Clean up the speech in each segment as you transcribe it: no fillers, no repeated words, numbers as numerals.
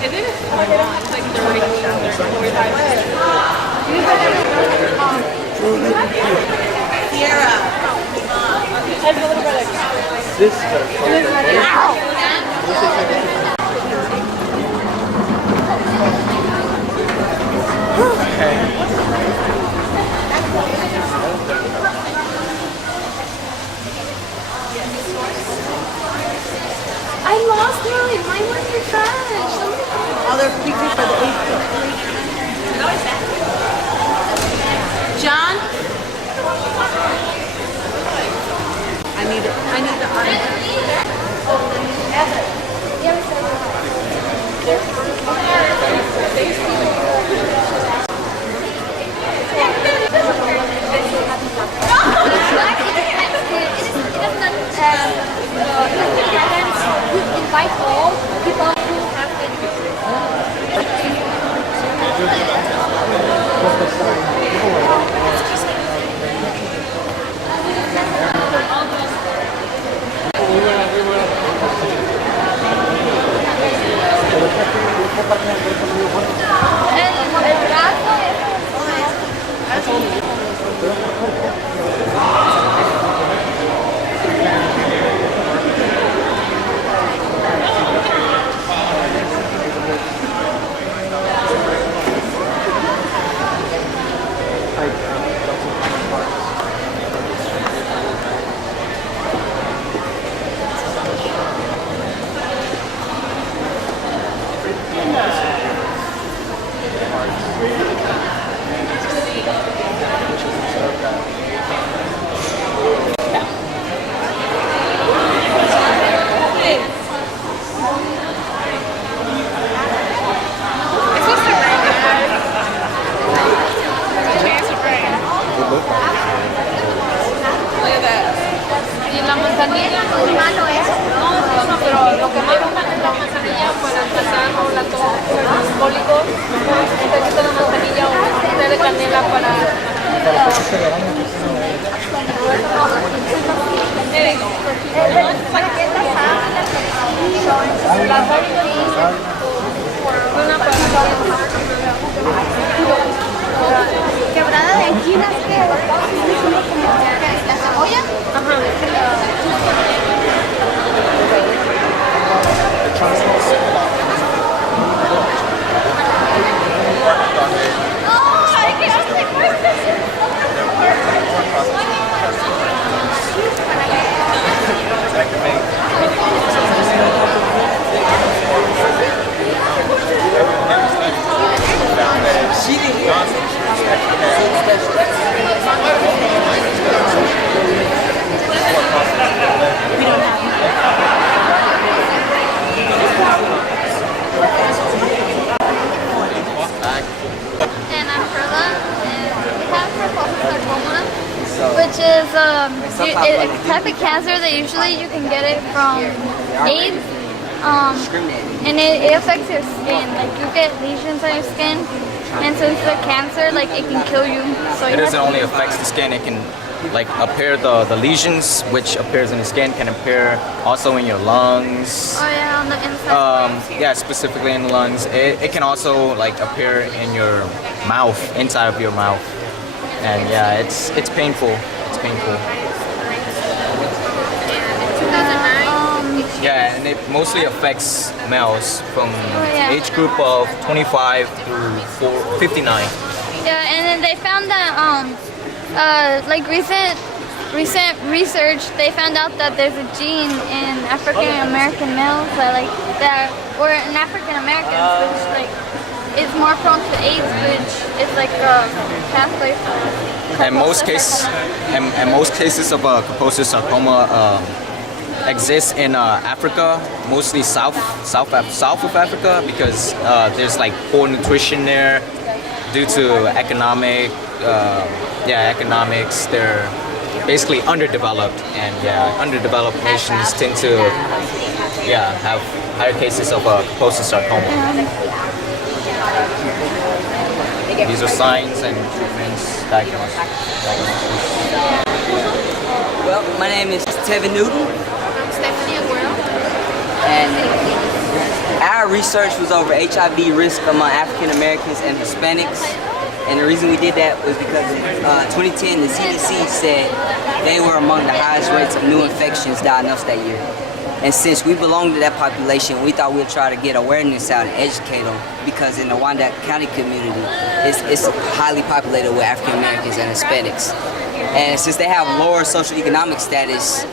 It is like 30, 45. Sierra. This I lost mine. Mine went in the trash. Oh, they're picking for the 8th. John? I need the Invite all people who have el brazo Y la manzanilla no, pero lo que más me gusta es la manzanilla para empezar con la tos alcohólicos. Un poquito de manzanilla o un té de canela para quebrada de anginas que la cebolla. Which is a type of cancer that usually you can get it from AIDS, and it affects your skin. Like you get lesions on your skin, and since the cancer, like it can kill you. So it doesn't only affect the skin; it can like appear the lesions, which appears in the skin, can appear also in your lungs. Oh yeah, on the inside. Yeah, specifically in the lungs. It can also like appear in your mouth, inside of your mouth, and yeah, it's painful. It's painful. 2009. Yeah, and it mostly affects males from age group of 25 through 59. Yeah, and then they found that like recent research, they found out that there's a gene in African American males that or in African Americans which like is more prone to AIDS, which is like a pathway for. And most cases of Kaposi sarcoma exists in Africa, mostly south of Africa, because there's like poor nutrition there due to economics. They're basically underdeveloped, and underdeveloped nations tend to have higher cases of Kaposi sarcoma. These are signs and treatments, diagnosis. Well, my name is Tevin Newton. Stephanie Aguero. And Our research was over HIV risk among African Americans and Hispanics. And the reason we did that was because in 2010, the CDC said they were among the highest rates of new infections diagnosed that year. And since we belong to that population, we thought we'd try to get awareness out and educate them, because in the Wyandotte County community, it's highly populated with African Americans and Hispanics. And since they have lower socioeconomic status,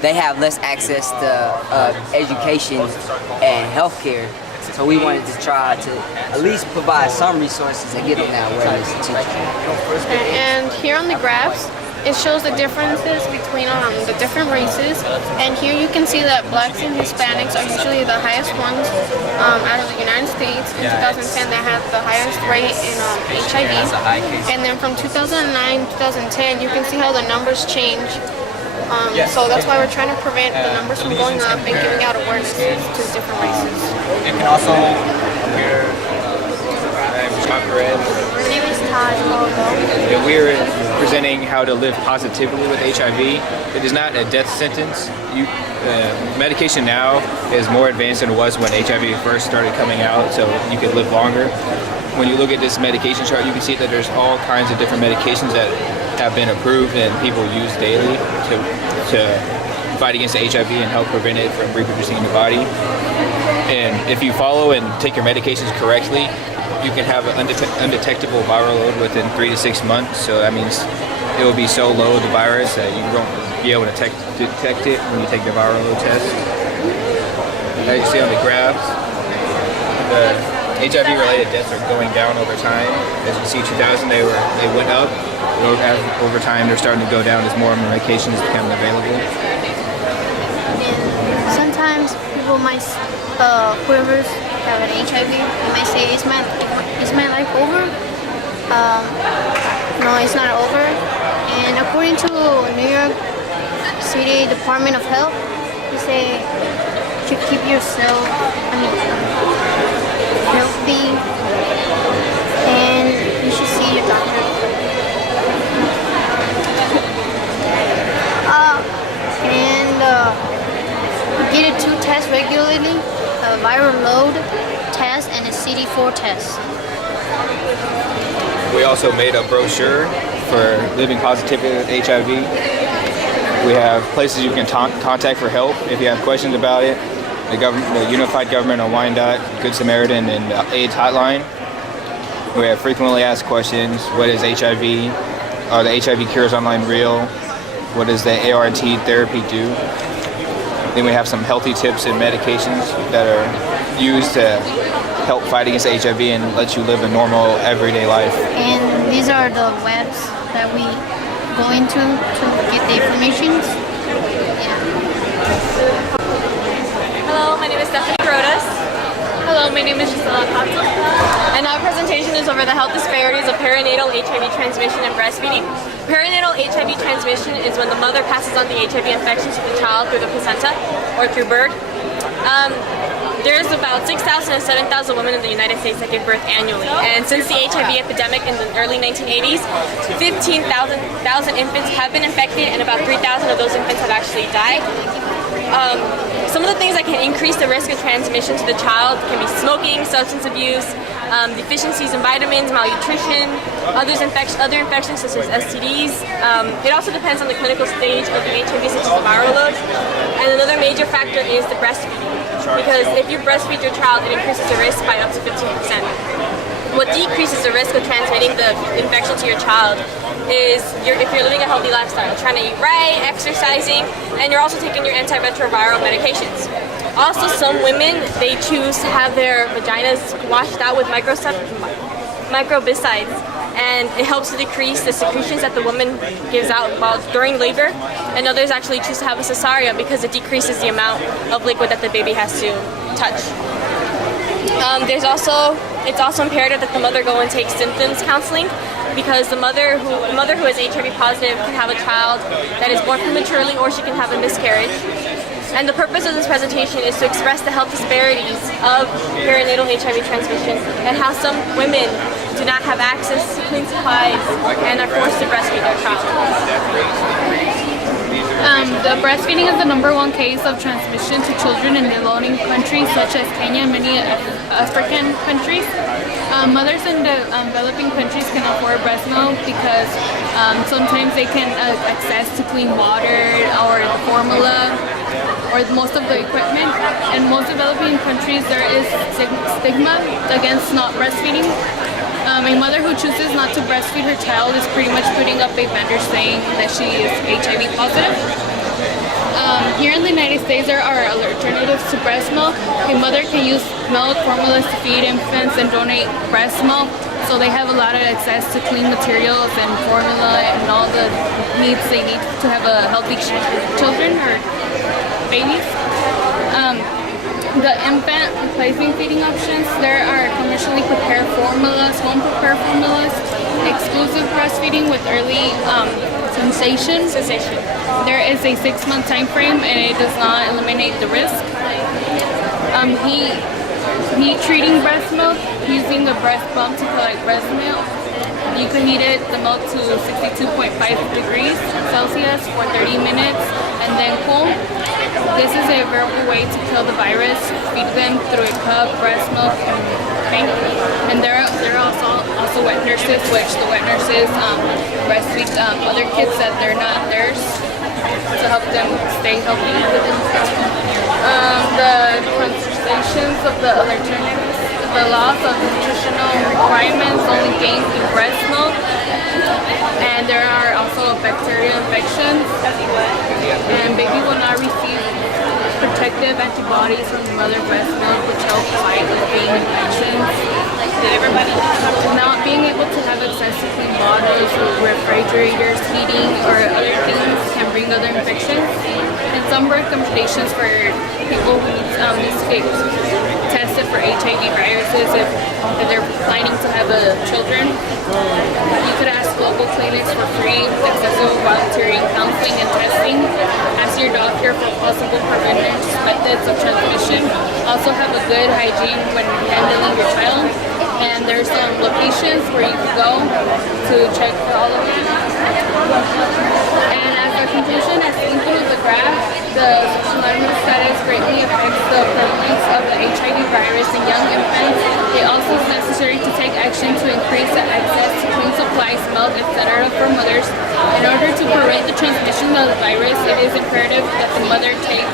they have less access to education and healthcare. So we wanted to try to at least provide some resources and give them that awareness and teaching. And here on the graphs, it shows the differences between the different races. And here you can see that blacks and Hispanics are usually the highest ones out of the United States. In 2010, they had the highest rate in HIV. And then from 2009 2010, you can see how the numbers change. So that's why we're trying to prevent the numbers from going up and giving out awareness to different races. It can also appear. My name is Taj Logo. We are presenting how to live positively with HIV. It is not a death sentence. Medication now is more advanced than it was when HIV first started coming out, so you could live longer. When you look at this medication chart, you can see that there's all kinds of different medications that have been approved and people use daily to fight against HIV and help prevent it from reproducing in your body. And if you follow and take your medications correctly, you can have an undetectable viral load within 3 to 6 months. So that means it will be so low, the virus, that you won't be able to detect it when you take the viral load test. As you see on the graph, the HIV-related deaths are going down over time. As you see, 2000 they went up. Over time, they're starting to go down as more medications become available. Sometimes people might, whoever's have an HIV, they might say, is my life over? No, it's not over. And according to New York City Department of Health, they say to keep yourself healthy, and you should see your doctor. Get a 2 tests regularly, a viral load test and a CD4 test. We also made a brochure for living positively with HIV. We have places you can contact for help if you have questions about it. The Unified Government of Wyandotte, Good Samaritan, and the AIDS hotline. We have frequently asked questions. What is HIV? Are the HIV cures online real? What does the ART therapy do? Then we have some healthy tips and medications that are used to help fight against HIV and let you live a normal everyday life. And these are the webs that we go into to get the information. Hello, my name is Stephanie Grodas. Hello, my name is Gisela Katza. And our presentation is over the health disparities of perinatal HIV transmission and breastfeeding. Perinatal HIV transmission is when the mother passes on the HIV infection to the child through the placenta or through birth. There's about 6,000 to 7,000 women in the United States that give birth annually. And since the HIV epidemic in the early 1980s, 15,000 infants have been infected, and about 3,000 of those infants have actually died. Some of the things that can increase the risk of transmission to the child can be smoking, substance abuse, deficiencies in vitamins, malnutrition, other infections such as STDs. It also depends on the clinical stage of the HIV, such as the viral load. And another major factor is the breastfeeding, because if you breastfeed your child, it increases the risk by up to 15%. What decreases the risk of transmitting the infection to your child is if you're living a healthy lifestyle, trying to eat right, exercising, and you're also taking your antiretroviral medications. Also, some women, they choose to have their vaginas washed out with microbicides, and it helps to decrease the secretions that the woman gives out during labor. And others actually choose to have a cesarean because it decreases the amount of liquid that the baby has to touch. It's also imperative that the mother go and take symptoms counseling, because the mother who is HIV positive can have a child that is born prematurely, or she can have a miscarriage. And the purpose of this presentation is to express the health disparities of perinatal HIV transmission and how some women do not have access to clean supplies and are forced to breastfeed their child. The breastfeeding is the #1 case of transmission to children in developing countries such as Kenya and many African countries. Mothers in developing countries can afford breast milk because sometimes they can access to clean water or the formula or most of the equipment. In most developing countries, there is stigma against not breastfeeding. A mother who chooses not to breastfeed her child is pretty much putting up a banner saying that she is HIV positive. Here in the United States, there are alternatives to breast milk. A mother can use milk formulas to feed infants and donate breast milk, so they have a lot of access to clean materials and formula and all the needs they need to have a healthy children or babies. The infant replacement feeding options, there are commercially prepared formulas, home prepared formulas, exclusive breastfeeding with early cessation. There is a 6-month time frame and it does not eliminate the risk. Heat treating breast milk using a breast pump to collect breast milk. You can heat the milk to 62.5 degrees Celsius for 30 minutes and then cool. This is a variable way to kill the virus. Feed them through a cup, breast milk, and there are also wet nurses, which the wet nurses breastfeed other kids that they're not theirs to help them stay healthy. The conversations of the alternatives, the loss of nutritional requirements only gained through breast milk, and there are also bacterial infections, and baby will not receive protective antibodies from the mother breast milk, which help fight with infections. Not being able to have access to clean bottles or refrigerators, heating, or other things can bring other infections. And some recommendations for people who need to get tested for HIV viruses if they're planning to have children. You could ask local clinics for free, accessible volunteering, counseling, and testing. Ask your doctor for possible preventive methods of transmission. Also have a good hygiene when handling your child. And there's some locations where you can go to check for all of that. And as a conclusion, as seen through the graph, the sexual status greatly affects the prevalence of the HIV virus in young infants. It also is necessary to take action to increase the access to clean supplies, milk, etc. for mothers. In order to prevent the transmission of the virus, it is imperative that the mother take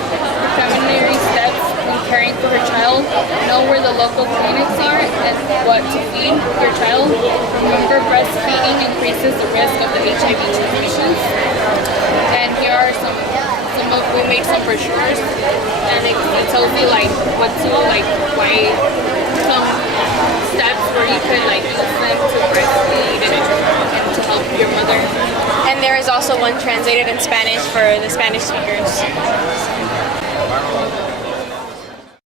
preliminary steps when caring for her child, know where the local clinics are and what to feed your child. Remember, breastfeeding increases the risk of the HIV transmissions. And here are we made some brochures, and it tells you what to why some steps where you could use them to breastfeed and to help your mother. And there is also one translated in Spanish for the Spanish speakers.